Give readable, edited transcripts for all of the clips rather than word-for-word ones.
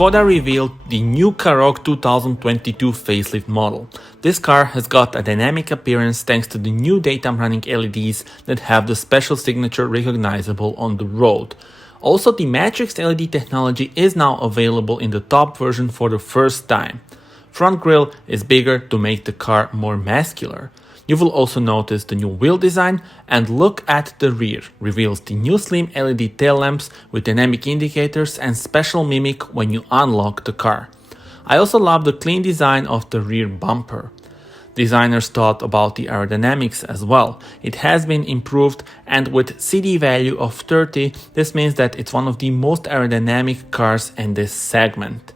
Škoda revealed the new KAROQ 2022 facelift model. This car has got a dynamic appearance thanks to the new daytime running LEDs that have the special signature recognizable on the road. Also, the Matrix LED technology is now available in the top version for the first time. Front grille is bigger to make the car more muscular. You will also notice the new wheel design, and look at the rear. Reveals the new slim LED tail lamps with dynamic indicators and special mimic when you unlock the car. I also love the clean design of the rear bumper. Designers thought about the aerodynamics as well. It has been improved, and with CD value of 30, this means that it's one of the most aerodynamic cars in this segment.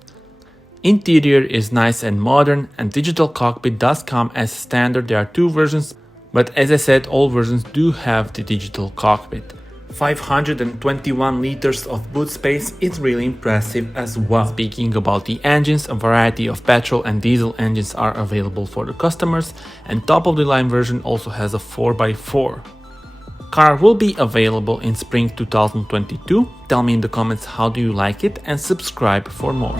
Interior is nice and modern, and digital cockpit does come as standard. There are two versions, but as I said, all versions do have the digital cockpit. 521 liters of boot space is really impressive as well. Speaking about the engines, a variety of petrol and diesel engines are available for the customers, and top of the line version also has a 4x4. Car will be available in spring 2022. Tell me in the comments how do you like it, and subscribe for more.